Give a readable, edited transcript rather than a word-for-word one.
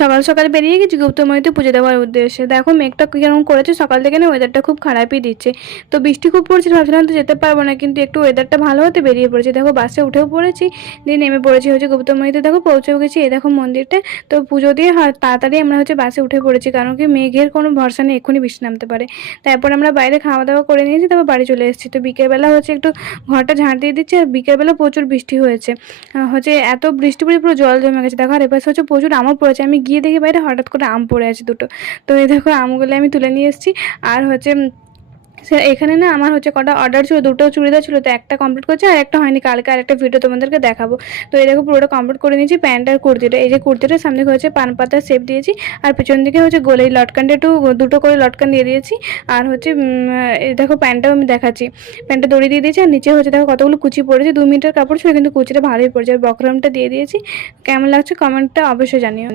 সকাল সকাল বেরিয়ে গেছি গুপ্তময়ূরীতে পুজো দেওয়ার উদ্দেশ্যে। দেখো মেঘটা কেমন করেছে, সকাল থেকে না ওয়েদারটা খুব খারাপই দিচ্ছে। তো বৃষ্টি খুব পড়ছে, ভাবছিলাম তো যেতে পারবো না, কিন্তু একটু ওয়েদারটা ভালো হতে বেরিয়ে পড়েছি। দেখো বাসে উঠেও পড়েছি, দিয়ে নেমে পড়েছি হচ্ছে গুপ্তময়ূরীতে। দেখো পৌঁছেও গেছি, এই দেখো মন্দিরটা। তো পুজো দিয়ে তাড়াতাড়ি আমরা হচ্ছে বাসে উঠে পড়েছি, কারণ কি মেঘের কোনো ভরসা নেই, এক্ষুনি বৃষ্টি নামতে পারে। তারপর আমরা বাইরে খাওয়া দাওয়া করে নিয়েছি, তারপর বাড়ি চলে এসেছি। তো বিকেলবেলা হচ্ছে একটু ঘরটা ঝাঁট দিয়ে দিচ্ছে, আর বিকেলবেলা প্রচুর বৃষ্টি হয়েছে। হচ্ছে এত বৃষ্টি পড়ে পুরো জল জমে গেছে। দেখো আর এপাশে হচ্ছে প্রচুর আমও পড়েছে। আমি গিয়ে দেখি বাইরে হঠাৎ করে আম পড়ে আছে দুটো। তো এই দেখো আমগুলো আমি তুলে নিয়ে এসেছি। আর হচ্ছে এখানে না আমার হচ্ছে কটা অর্ডার ছিল, দুটো চুড়িদার ছিল, তো একটা কমপ্লিট করছে আর একটা হয়নি। কালকে আর একটা ভিডিও তোমাদেরকে দেখাবো। তো এই দেখো পুরোটা কমপ্লিট করে নিয়েছি, প্যান্ট আর কুর্তিটা। এই যে কুর্তিটা সামনে হচ্ছে পান পাতার শেপ দিয়েছি, আর পেছন দিকে হচ্ছে গোলেই লটকানটা একটু দুটো করে লটকান দিয়ে দিয়েছি। আর হচ্ছে এই দেখো প্যান্টটাও আমি দেখাচ্ছি, প্যান্টটা দড়ি দিয়ে দিয়েছি। আর নিচে হচ্ছে দেখো কতগুলো কুচি পড়েছে, 2 মিটার কাপড় ছিল, কিন্তু কুচিটা ভালোই পড়েছে। আর বক্রমটা দিয়ে দিয়েছি। কেমন লাগছে কমেন্টটা অবশ্যই জানিও।